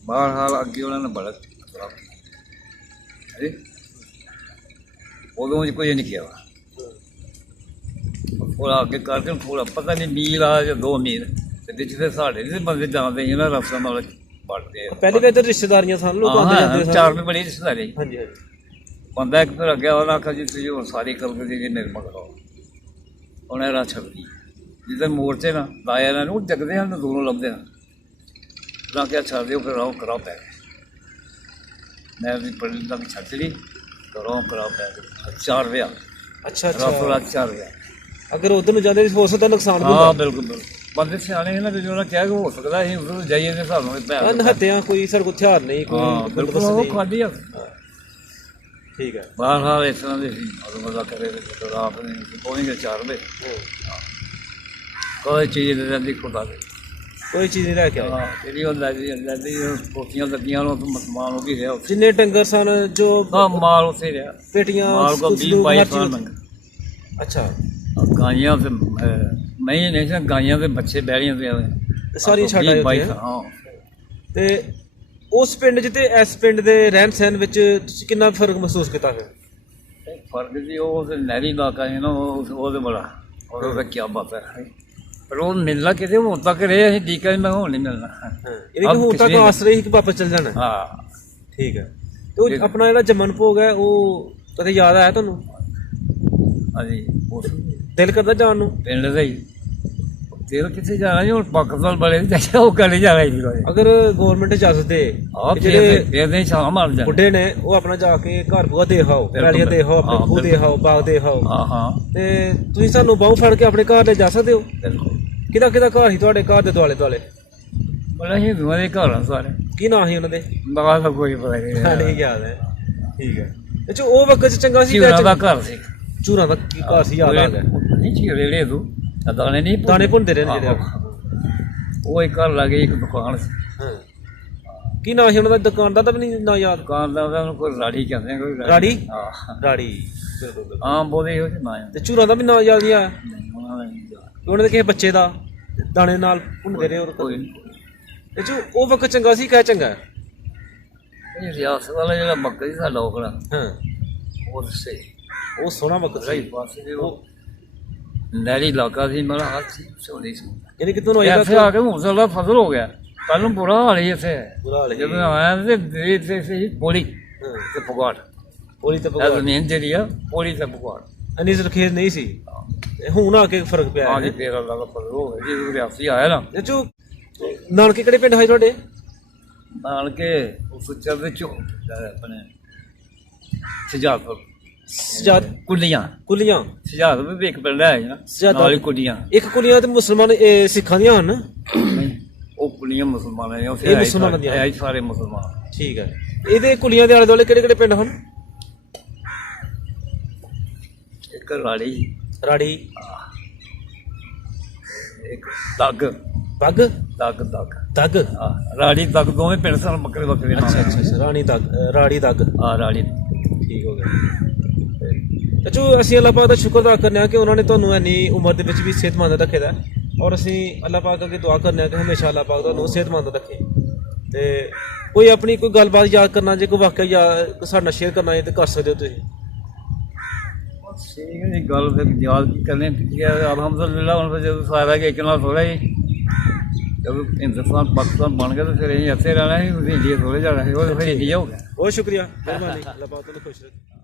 ਬਾਹਰ ਹਾਲ ਅੱਗੇ ਉਹਨਾਂ ਨੇ ਬੜਾ ਉਦੋਂ ਕੋਈ ਨਹੀਂ ਕਿਹਾ। ਥੋੜਾ ਅੱਗੇ ਕਰਕੇ ਥੋੜਾ ਪਤਾ ਨਹੀਂ ਮੀਲ ਆ ਜਾਂ 2 ਮੀਲ ਤੇ ਵਿੱਚ ਫਿਰ ਸਾਡੇ ਵੀ ਬੰਦੇ ਜਾਂਦੇ ਸੀ ਨਾ ਰਸਤਾ ਨਾਲ ਵੜਦੇ ਆ। ਪਹਿਲੇ ਤਾਂ ਇੱਧਰ ਰਿਸ਼ਤੇਦਾਰੀਆਂ ਸਨ, ਲੋਕ ਆਉਂਦੇ ਜਾਂਦੇ ਸਨ। 4 ਵੀ ਬੜੀ ਰਿਸ਼ਤੇਦਾਰੀ। ਹਾਂਜੀ ਹਾਂਜੀ। ਬੰਦਾ ਇੱਕ ਫਿਰ ਅੱਗੇ ਉਹਨਾਂ ਆਖਿਆ ਜੀ ਤੁਸੀਂ ਹੁਣ ਸਾਰੀ ਕਲਕ ਦੀ ਜੀ ਨਿਰਮਾ ਕਰੋ। ਉਹਨੇ ਰਾਹ ਛੱਡਦੀ ਜਿੱਦਾਂ ਮੋਰਚੇ ਨਾ ਲਾਇਆ ਇਹਨਾਂ ਨੂੰ ਜਗਦੇ ਹਨ, ਦੂਰੋਂ ਲੱਭਦੇ ਹਨ। ਤਾਂ ਕਿਹਾ ਛੱਡ ਦਿਓ, ਫਿਰ ਆਓ ਕਰਾਓ ਪੈ ਗਏ। ਮੈਂ ਵੀ ਪੜ੍ਹਨ ਦਾ ਵੀ ਛੱਡ ਲਈ, ਕਰੋ ਕਰਾਓ ਪੈ ਗਏ 4 ਵਜੇ। ਅੱਛਾ ਅੱਛਾ। 4 ਵਜੇ ਅਗਰ ਉਧਰ ਨੂੰ ਜਾਂਦੇ ਹੋ ਸਕਦਾ ਨੁਕਸਾਨ ਵੀ? ਹਾਂ ਬਿਲਕੁਲ ਬਿਲਕੁਲ। ਬੰਦੇ ਸਿਆਣੇ ਸੀ ਨਾ ਕਿ ਉਹਨਾਂ ਕਿਹਾ ਕਿ ਹੋ ਸਕਦਾ ਅਸੀਂ ਉਧਰ ਜਾਈਏ ਤੇ ਸਾਨੂੰ ਹੱਤਿਆਂ ਕੋਈ ਸਾਡੇ ਕੋਲ ਹਥਿਆਰ ਨਹੀਂ, ਕੋਈ ਬਿਲਕੁਲ ਉਹ ਖਾਲੀ ਆ। ਠੀਕ ਹੈ। ਬਾਹਰ ਹਾਲ ਇਸ ਤਰ੍ਹਾਂ ਦੇ ਸੀ, ਉਦੋਂ ਮਜ਼ਾ ਕਰੇ ਤੇ ਰਾਤ ਨੇ ਪਹੁੰਚ 4 ਵਜੇ ਕੋਈ ਚੀਜ਼ ਨਹੀਂ ਰਹਿੰਦੀ ਖੁਦਾ ਦੇ। ਕੋਈ ਚੀਜ਼ ਨਹੀਂ ਲੈ ਕੇ ਆਏ। ਹਾਂ ਜਿਹੜੀ ਉਹ ਲੈਂਦੀ ਕੋਠੀਆਂ ਲੱਗੀਆਂ ਉਹ ਸਮਾਨ ਉਹ ਵੀ ਰਿਹਾ ਉੱਥੇ। ਜਿੰਨੇ ਡੰਗਰ ਸਨ ਜੋ ਹਾਂ ਮਾਲ ਉੱਥੇ ਰਿਹਾ, ਪੇਟੀਆਂ ਮਾਲ ਕੋ 20-22 ਸਾਲ ਲੰਘ। ਅੱਛਾ ਗਾਈਆਂ ਤੇ ਮੈਂ ਨਹੀਂ ਸੀ, ਗਾਈਆਂ ਦੇ ਬੱਚੇ ਬਹਿਰੀਆਂ ਤੇ ਸਾਰੀਆਂ ਛੱਡ ਆਏ ਉੱਥੇ। ਹਾਂ ਤੇ ਉਸ ਪਿੰਡ 'ਚ ਤੇ ਇਸ ਪਿੰਡ ਦੇ ਰਹਿਣ ਸਹਿਣ ਵਿੱਚ ਤੁਸੀਂ ਕਿੰਨਾ ਫਰਕ ਮਹਿਸੂਸ ਕੀਤਾ ਫਿਰ? ਫਰਕ ਜੀ ਉਹ ਤੇ ਨਹਿਰੀ ਇਲਾਕਾ ਹੈ ਨਾ, ਉਹ ਤੇ ਬੜਾ ਉਹਦਾ ਤਾਂ ਕੀ ਬਾਤ ਹੈ। ਪਰ ਉਹ ਮਿਲਣਾ ਕਿਤੇ ਹੁਣ ਤੱਕ ਰਹੇ, ਅਸੀਂ ਡੀਕਾ ਮੈਂ ਹੁਣ ਨਹੀਂ ਮਿਲਣਾ। ਇਹਨੇ ਕਿ ਹੁਣ ਤੱਕ ਆਸ ਰਹੀ ਕਿ ਵਾਪਸ ਚੱਲ ਜਾਣਾ। ਹਾਂ ਠੀਕ ਹੈ। ਤੇ ਉਹ ਆਪਣਾ ਜਿਹੜਾ ਜੰਮਣ ਭੋਗ ਹੈ ਉਹ ਕਦੇ ਯਾਦ ਆਇਆ ਤੁਹਾਨੂੰ? ਹਾਂਜੀ ਉਸ ਦਿਲ ਕਰਦਾ ਜਾਣ ਨੂੰ? ਪਿੰਡ ਦਾ ਹੀ ਦਿਲ ਕਿੱਥੇ ਜਾਣਾ ਜੀ, ਹੁਣ ਪਾਕਿਸਤਾਨ ਬੜੇ ਚਾਚਾ ਉਹ ਕਦੇ ਜਾਣਾ ਹੀ ਨਹੀਂ। ਅਗਰ ਗਵਰਨਮੈਂਟ ਇਜਾਜ਼ਤ ਦੇ ਜਿਹੜੇ ਫਿਰ ਸ਼ਾਮ ਮਾਰ ਜਾਂਦੇ ਬੁੱਢੇ ਨੇ ਉਹ ਆਪਣਾ ਜਾ ਕੇ ਘਰ ਬੂਆ ਦੇ ਆਓ, ਪੈਲੀਆਂ ਦੇ ਆਓ, ਆਪਣੇ ਖੂਹ ਦੇ ਆਓ, ਬਾਗ ਦੇ ਆਓ। ਹਾਂ ਹਾਂ ਤੇ ਤੁਸੀਂ ਸਾਨੂੰ ਬਾਹੋਂ ਫੜ ਕੇ ਆਪਣੇ ਘਰ ਲੈ ਜਾ ਸਕਦੇ ਹੋ? ਬਿਲਕੁਲ। ਕਿਹਦਾ ਕਿਹਦਾ ਘਰ ਸੀ ਤੁਹਾਡੇ ਘਰ ਦੇ ਦੁਆਲੇ ਦੁਆਲੇ? ਬੜਾ ਹਿੰਦੂਆਂ ਦੇ ਘਰ ਆ ਸਾਰੇ। ਕੀ ਨਾਂ ਸੀ ਉਹਨਾਂ ਦੇ? ਬਾਹਰ ਦਾ ਕੋਈ ਪਤਾ ਨਹੀਂ। ਨਹੀਂ ਯਾਦ ਹੈ। ਠੀਕ ਹੈ। ਅੱਛਾ ਉਹ ਵਕਤ 'ਚ ਚੰਗਾ ਸੀ? ਚੂਰਾ ਦਾ ਘਰ ਸੀ। ਚੂਰਾ ਦਾ ਕੀ ਘਰ ਸੀ? ਯਾਦ ਆ ਗਿਆ। ਨਹੀਂ ਚੀਰੇ ਲੈ ਤੂੰ ਦਾਣੇ ਨਹੀਂ ਦਾਣੇ ਭੁੰਨਦੇ ਰਹੇ ਨੇ ਜਿਹੜੇ। ਉਹ ਇੱਕ ਘਰ ਲਾਗੇ ਇੱਕ ਦੁਕਾਨ ਸੀ। ਹਾਂ ਕੀ ਨਾਂ ਸੀ ਉਹਨਾਂ ਦਾ? ਦੁਕਾਨ ਦਾ ਤਾਂ ਵੀ ਨਹੀਂ ਨਾਂ ਯਾਦ। ਦੁਕਾਨ ਦਾ ਉਹਨੂੰ ਕੋਈ ਰਾੜੀ ਕਹਿੰਦੇ ਆ, ਕੋਈ ਰਾੜੀ? ਹਾਂ ਰਾੜੀ ਬਿਲਕੁਲ। ਹਾਂ ਬੋਲੇ ਇਹੋ ਜਿਹੇ ਨਾਂ ਆ। ਤੇ ਚੂਰਾ ਦਾ ਵੀ ਨਾਂ ਯਾਦ ਨਹੀਂ ਆਇਆ? ਨਹੀਂ ਉਹਨਾਂ ਦਾ ਨਹੀਂ ਯਾਦ। ਉਹਨਾਂ ਦੇ ਕਿਸੇ ਬੱਚੇ ਦਾ ਦਾਣੇ ਨਾਲ ਭੁੰਨਦੇ ਰਹੇ? ਕੋਈ ਇਹ 'ਚ ਉਹ ਵਕਤ ਚੰਗਾ ਸੀ ਕਿ ਚੰਗਾ? ਇਹ ਰਿਆਸਤ ਵਾਲਾ ਜਿਹੜਾ ਮੱਕਾ ਸੀ ਸਾਡਾ ਉਹਦਾ ਹਾਂ ਉਹ ਦੱਸੇ ਉਹ ਸੋਹਣਾ ਵਕਤ ਸਹੀ ਸੀ। ਪਾਸੇ ਉਹ ਨਹਿਰੀ ਇਲਾਕਾ ਸੀ, ਮੇਰਾ ਹੱਥ ਸੀ ਸੋਹਣੀ ਸੀ। ਯਾਨੀ ਕਿ ਤੁਹਾਨੂੰ ਇੱਥੇ ਆ ਕੇ ਹੁਣ ਸਾਡਾ ਫਸਲ ਹੋ ਗਿਆ। ਪਹਿਲਾਂ ਬੁਰਾ ਹਾਲ ਸੀ ਇੱਥੇ। ਬੁਰਾ ਹਾਲ ਸੀ। ਜਦੋਂ ਆਇਆ ਤੇ ਇੱਥੇ ਸੀ ਪੋਲੀ ਤੇ ਪੁਗਾੜ। ਪੋਲੀ ਤੇ ਇਹ ਜ਼ਮੀਨ ਜਿਹੜੀ ਆ ਪੋਲੀ ਤੇ ਪੁਗਾੜ। ਅਨੀ ਜ਼ਰਖੇਜ਼ ਨਹੀਂ ਸੀ। ਤੇ ਹੁਣ ਆ ਕੇ ਫਰਕ ਪਿਆ ਹਾਂ ਹੈ। ਜੀ ਫੇਰ ਅੱਲਾ ਦਾ ਫਜ਼ਲ ਹੋ ਗਿਆ ਜੀ। ਰਿਆਸੀ ਆਇਆ ਨਾ ਇਹ 'ਚੋਂ ਨਾਨਕੇ ਕਿਹੜੇ ਪਿੰਡ ਹੈ ਤੁਹਾਡੇ? ਨਾਲ ਕੇ ਉਸ ਚਰਦੇ ਚੋਂ ਆਪਣੇ ਸਜਾਦਪੁਰ ਸਜਾਦ ਕੁੱਲੀਆਂ ਕੁਲੀਆਂ। ਸਜਾਦਪੁਰ ਵੀ ਇੱਕ ਪਿੰਡ ਹੈ ਨਾ, ਨਾਲ ਹੀ ਕੁੱਲੀਆਂ। ਇੱਕ ਕੁਲੀਆਂ ਤੇ ਮੁਸਲਮਾਨ ਸਿੱਖਾਂ ਦੀਆਂ ਹਨ। ਉਹ ਕੁੱਲੀਆਂ ਮੁਸਲਮਾਨਾਂ ਦੀਆਂ। ਇਹ ਮੁਸਲਮਾਨਾਂ ਦੀਆਂ? ਇਹ ਸਾਰੇ ਮੁਸਲਮਾਨ। ਠੀਕ ਹੈ। ਇਹਦੇ ਕੁਲੀਆਂ ਦੇ ਆਲੇ ਦੁਆਲੇ ਕਿਹੜੇ ਕਿਹੜੇ ਪਿੰਡ ਹਨ? ਇੱਕ ਰਾੜੀ, ਰਾੜੀ, ਇੱਕ ਦੱਗ ਬੱਗ, ਦੱਗ ਦੱਗ ਦੱਗ। ਹਾਂ ਰਾੜੀ ਦੱਗ ਦੋਵੇਂ ਪਿੰਡ ਸਨ, ਵੱਖਰੇ ਵੱਖਰੇ ਨਾਮ। ਅੱਛਾ ਅੱਛਾ ਅੱਛਾ। ਰਾਣੀ ਦੱਗ, ਰਾੜੀ ਦੱਗ। ਹਾਂ ਰਾੜੀ। ਠੀਕ ਹੋ ਗਿਆ। ਅੱਛਾ ਅਸੀਂ ਅੱਲਾਹ ਪਾਕ ਦਾ ਸ਼ੁਕਰ ਅਦਾ ਕਰਨੇ ਆ ਕਿ ਉਹਨਾਂ ਨੇ ਤੁਹਾਨੂੰ ਇੰਨੀ ਉਮਰ ਦੇ ਵਿੱਚ ਵੀ ਸਿਹਤਮੰਦ ਰੱਖੇ ਦਾ। ਔਰ ਅਸੀਂ ਅੱਲਾਹ ਪਾਕ ਅੱਗੇ ਦੁਆ ਕਰਨੇ ਆ ਕਿ ਹਮੇਸ਼ਾ ਅੱਲਾਹ ਪਾਕ ਤੁਹਾਨੂੰ ਸਿਹਤਮੰਦ ਰੱਖੇ। ਤੇ ਕੋਈ ਆਪਣੀ ਕੋਈ ਗੱਲਬਾਤ ਯਾਦ ਕਰਨਾ, ਜੇ ਕੋਈ ਵਾਕਿਆ ਯਾਦ ਸਾਡੇ ਨਾਲ ਸ਼ੇਅਰ ਕਰਨਾ ਹੈ ਤੇ ਕਰ ਸਕਦੇ ਹੋ ਤੁਸੀਂ। ਠੀਕ ਹੈ ਜੀ। ਗੱਲ ਫਿਰ ਯਾਦ ਕਰਨੇ ਅਲਹਮਦੁਲਿਲਾ। ਹੁਣ ਫਿਰ ਜਦੋਂ ਸਾਰਾ ਕਿ ਇੱਕ ਨਾਲ ਥੋੜ੍ਹਾ ਜੀ, ਜਦੋਂ ਹਿੰਦੁਸਤਾਨ ਪਾਕਿਸਤਾਨ ਬਣ ਗਿਆ ਤਾਂ ਫਿਰ ਅਸੀਂ ਇੱਥੇ ਰਹਿਣਾ ਸੀ। ਇੰਡੀਆ ਥੋੜ੍ਹੇ ਜਾਣਾ ਸੀ, ਉਹ ਫਿਰ ਇੰਡੀਆ ਹੋ ਗਿਆ। ਬਹੁਤ ਸ਼ੁਕਰੀਆ, ਮਿਹਰਬਾਨੀ। ਅੱਲਾਹ ਪਾਕ ਤੁਹਾਨੂੰ ਖੁਸ਼ ਰੱਖੇ।